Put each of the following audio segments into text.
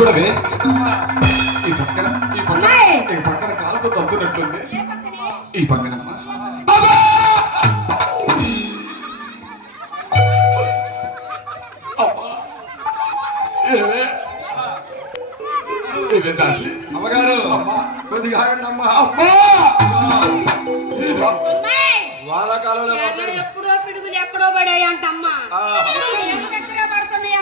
చూడవే. ఈ పక్కన ఈ పక్కన! ఈ పక్కన కాలుతో పక్కనే? ఈ దాసి? అమ్మగారు. కొద్దిగా ఆగండి అమ్మా! వానాకాలంలో ఎప్పుడో పిడుగులు ఎక్కడో పడాయి అంటమ్మా దగ్గర పడుతున్నాయి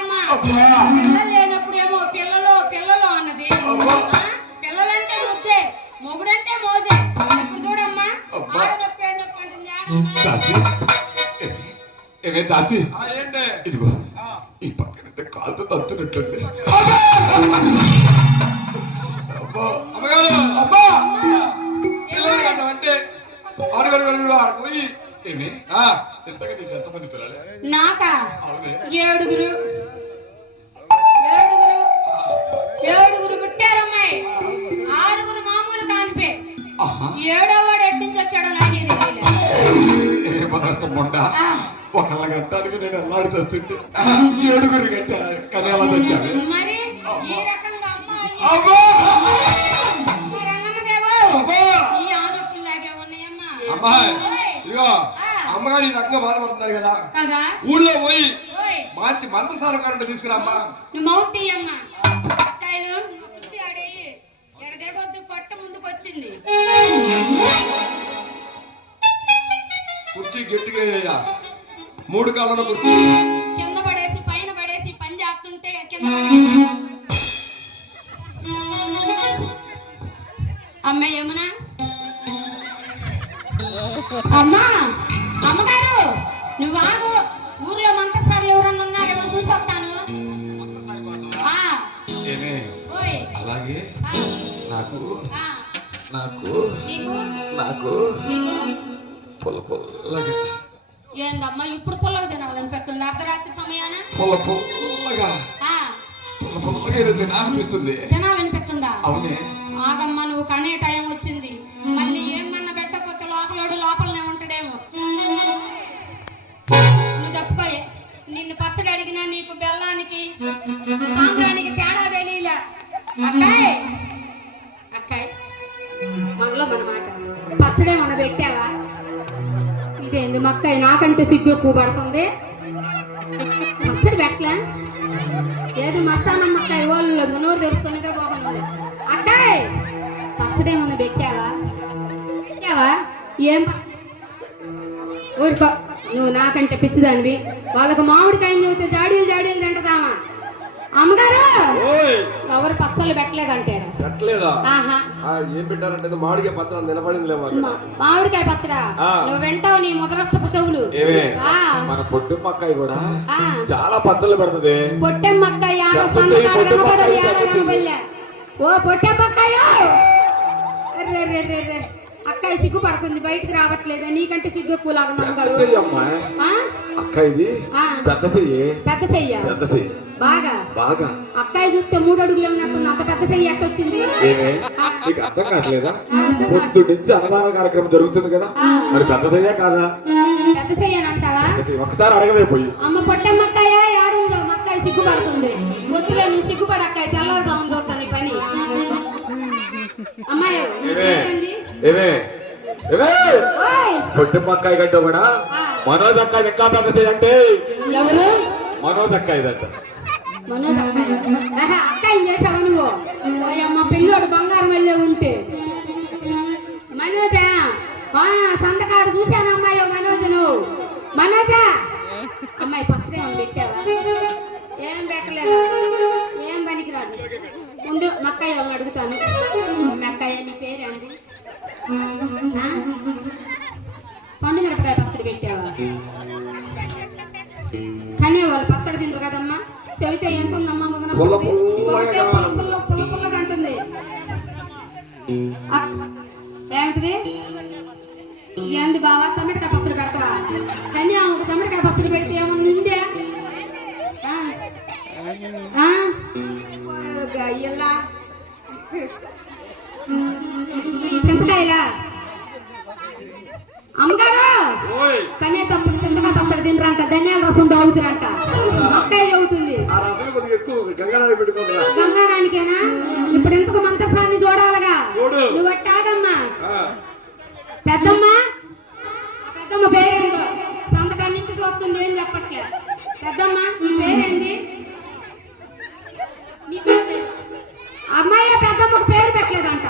అడుగు అడుగు ఆడ పోయి. ఏమే? ఆ, ఎంతగా నీకు ఏడుగురు. ఏడుగురు. ఏడుగురు పుట్టారమ్మాయి ఆరుగురు మామూలు కానిపే. ఏడో వాడు ఎటు నుంచి వచ్చాడో నాకే తెలియలే ఏ మనష్టం మొండ. ఆ. ఒకళ్ళ గంటానికి నేను అల్లాడి చేస్తుంటే ఏడుగురు గంట కానీ అలా తెచ్చాను అమ్మగారు ఈ రకంగా బాధపడుతున్నారు కదా. ఊళ్ళో పోయి మంచి మంత్రసారం కరెంట్ తీసుకురామ్మా కుర్చీ పట్ట గట్టిగా. మూడు కాళ్ళలో కుర్చీ. కింద పడేసి పైన పడేసి పని చేస్తుంటే కింద పడేసి. అమ్మ యమున అమ్మా అమ్మగారు నువ్వు ఆగు. ఊర్లో మంటసార్లు ఎవరన్నా ఉన్నారేమో చూసొస్తాను. అలాగే? నాకు? నాకు? నీకు? నాకు? పొల ఏందమ్మా ఇప్పుడు పుల్లగా తినాలనిపిస్తుంది? అర్ధరాత్రి సమయాన? పొల పొల్లగా. ఆ, పొల పొల్లగా ఏదో తినాలనిపిస్తుంది. తినాలనిపిస్తుందా? అవునే. ఆగమ్మ నువ్వు కనే టైం వచ్చింది. మళ్ళీ ఏమన్నా పెట్టకపోతే లోపలోడు లోపలనే ఉంటాడేమో. నువ్వు తప్పుకోయే. నిన్ను పచ్చడి అడిగినా నీకు బెల్లానికి సాంబ్రానికి తేడా తెలియలే. అక్కాయ్ ఇదేంది మక్క నాకంటే సిగ్గు ఎక్కువ పడుతుంది. పచ్చడి పెట్టలే. ఏది మస్తానమ్మకాయ వాళ్ళు నోరు తెరుచుకొని పోకుండా అక్కాయ్! పచ్చడి ఏమన్నా పెట్టావా? పెట్టావా? ఏం ఊరుకో. నువ్వు నాకంటే పిచ్చిదానివి. వాళ్ళకు మామిడికాయని చూస్తే జాడీలు జాడీలు తింటదామా అమ్మగారు! ఎవరు పచ్చళ్ళు పెట్టలేదంటాడు. పెట్టలేదా? ఏం పెట్టారంటే మామిడికాయ పచ్చడి నిలబడింది మామిడికాయ పచ్చడా. నువ్వు వింటావు నీ ముదరష్టపు చెవులు. మన పొట్టు మక్కాయి కూడా. చాలా పచ్చళ్ళు పెడుతుంది. చెయ్యి. కనపడలే. ఓ పొట్టెమ్మక్కయ్య రే రే రే రే అక్కయ్య సిగ్గు పడుతుంది బయటికి రావట్లేదు. నీకంటే సిగ్గు ఎక్కువ ఇది ఆ, పెద్ద చెయ్యి. పెద్ద చెయ్య? పెద్ద చెయ్యి. బాగా? బాగా. అక్కయ్య చూస్తే మూడు అడుగులు ఉన్నట్టుంది అంత పెద్ద చెయ్యి ఎట్టొచ్చింది నీకు అర్థం కావట్లేదా. పొద్దు నుంచి అన్నదాన కార్యక్రమం జరుగుతుంది కదా. మరి పెద్ద చెయ్యా కాదా? పెద్ద చెయ్యి అని అంటావా. ఒకసారి అడగవే పోయి. అమ్మ పొట్టెమ్మక్కయ్య ఏడుందో? మక్కయ్య సిగ్గుపడుతుంది. వద్దులే నువ్వు సిగ్గుపడక్కయ్య తెల్లారుదామని చూస్తాను ఈ పని. అమ్మాయి? ఏమే? కంటే కూడా. మనోజ్ అక్కాయి ఇంకా పెద్ద చెయ్యి అంటే? ఎవరు? మనోజ్ అక్కాయిదంట మనోజ్ అక్కయ్య ఆహా, ఏం చేసావా నువ్వు? మా పిల్లోడు బంగారం వెళ్ళే ఉంటే. మనోజా ఆ, సంతకాడు చూశాను అమ్మాయి మనోజ్ నువ్వు మనోజా! అమ్మాయి పచ్చడి ఏమైనా పెట్టావా? ఏం పెట్టలేదు? ఏం పనికి రాదు ఉండు మక్కయ్య వాళ్ళు అడుగుతాను. మక్కయ్య నీ పేరేంది ఆ? మిరపకాయ పచ్చడి పెట్టావా? పుల్ల పుల్లగా పుల్ల పుల్ల పుల్ల పుల్లగా అంటుంది. అక్- ఏమిటిది? ఏంది బావా తమిడికాయ పచ్చడి పెడతావా? కానీ ఆమెకు తమిడికాయ పచ్చడి పెడితే ఏమన్నా ఉందే ఆ? ఆ? గయ్యల్లా ఈ సింతకాయలా అమ్మగారు! ఓయ్! కనే తప్పుడు చింతకాయ పచ్చడి తినరంట ధనియాల రసం తాగుతురంట అక్కయ్య అవుతుంది ఆ రసం కొద్దిగా ఎక్కువ గంగారాన్ని పెట్టుకుంటున్నా. చూడడానికేనా ఇప్పుడు ఇంతకు మంత్రసాన్ని చూడాలిగా? చూడు. నువ్వు అట్టాగమ్మా పెద్దమ్మ? పెద్దమ్మ పేరేందో? సంతకాల నుంచి చూస్తుంది ఏం చెప్పట్లే. పెద్దమ్మ నీ పేరేంది? నీ పేరు. అమ్మాయి పెద్దమ్మకు పేరు పెట్టలేదంట.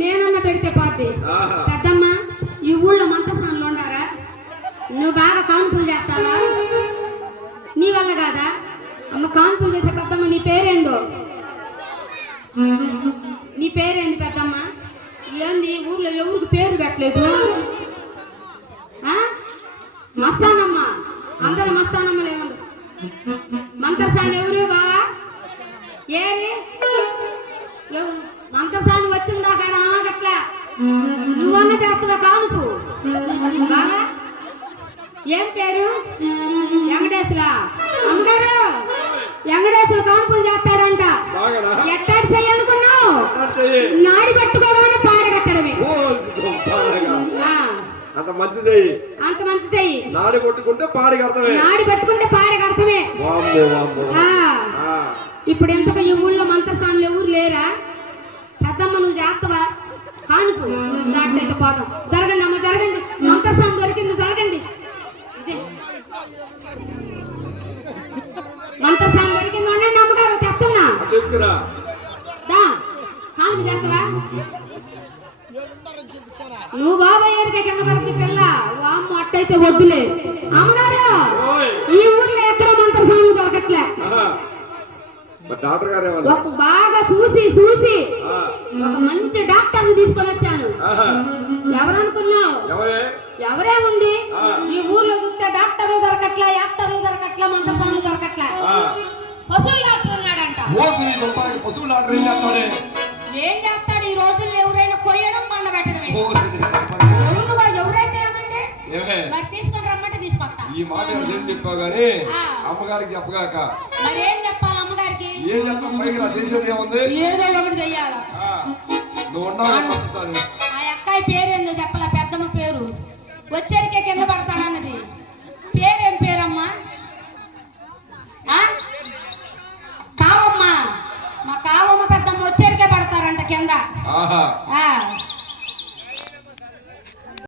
నేనన్న పెడితే పోద్ది. కాన్పులు చేసే పెద్దమ్మ నీ పేరేందో? నీ పేరేంది పెద్దమ్మ? ఏంది ఊర్లో ఎవరికి పేరు పెట్టలేదు? మస్తానమ్మ. అందరూ మస్తానమ్మలు ఏమన్నారు మంతసాని ఎవరు బావా? ఏరి ఎవరు వచ్చిందా అక్కడ ఆగట్లా? నువ్వన్న చేస్తున్నా కానుపు? బాగా ఏం పేరు? వెంకటేశ్వర? వెంకటేశ్వర కానుపులు చేస్తాడంట. ఎట్టాడు నాడి పట్టుకోగానే పాడగట్టడమే అంత మంచి చెయ్యి. అంత మంచి చెయ్యి. నాడి కొట్టుకుంటే పాడి నాడి పట్టుకుంటే ఆ, ఇప్పుడు ఎంతకు ఈ ఊళ్ళో మంత్రస్థానులు ఎవరు లేరా? పెద్దమ్మ నువ్వు చేస్తావా కానుపు దాంట్లో పోదాం. జరగండి అమ్మ జరగండి. మంత్రస్థానం దొరికింది జరగండి. ఇదే. మంత్రస్థానం దొరికింది ఉండండి అమ్మగారు తెస్తున్నా అటు తీసుకురా. చేస్తావా నువ్వు బాబాయ్ ఎరికే కింద పడుతుంది పిల్ల వామ్మ అట్టయితే వద్దులే. అమ్మగారు ఈ ఊర్లో ఎక్కడ మంత్రస్థానం దొరకట్లే. ఒక బాగా చూసి చూసి ఒక మంచి డాక్టర్ తీసుకొని వచ్చాను. ఎవరనుకున్నావు? ఎవరే? ఎవరే ఉంది? ఆ. ఈ పశువులు డాక్టర్ ఏం చేస్తాడే? ఏం చేస్తాడు? ఈ రోజుల్లో ఎవరైనా కొయ్యడం పండ పెట్టడమే. ఎవరు ఎవరైతే ఏమైంది ఏమే? మరి తీసుకొని రమ్మంటే తీసుకొస్తా. ఈ మాట చెప్పావు గానీ. అమ్మగారికి చెప్పగాక. మరి ఏం చెప్పాలి అమ్మగారికి? ఏం చేస్తాం పైకి రా చేసేది ఏముంది? ఏదో ఒకటి చెయ్యాల. నువ్వు సార్ ఆ అక్కాయి పేరేందో చెప్పాల పెద్దమ్మ పేరు. వచ్చేరికే కింద పడతానన్నది పేరేం పేరమ్మా? ఆ? కావమ్మ. మా కాలమ్మ పెద్దమ్మ వచ్చేరికే పడతారంట కింద.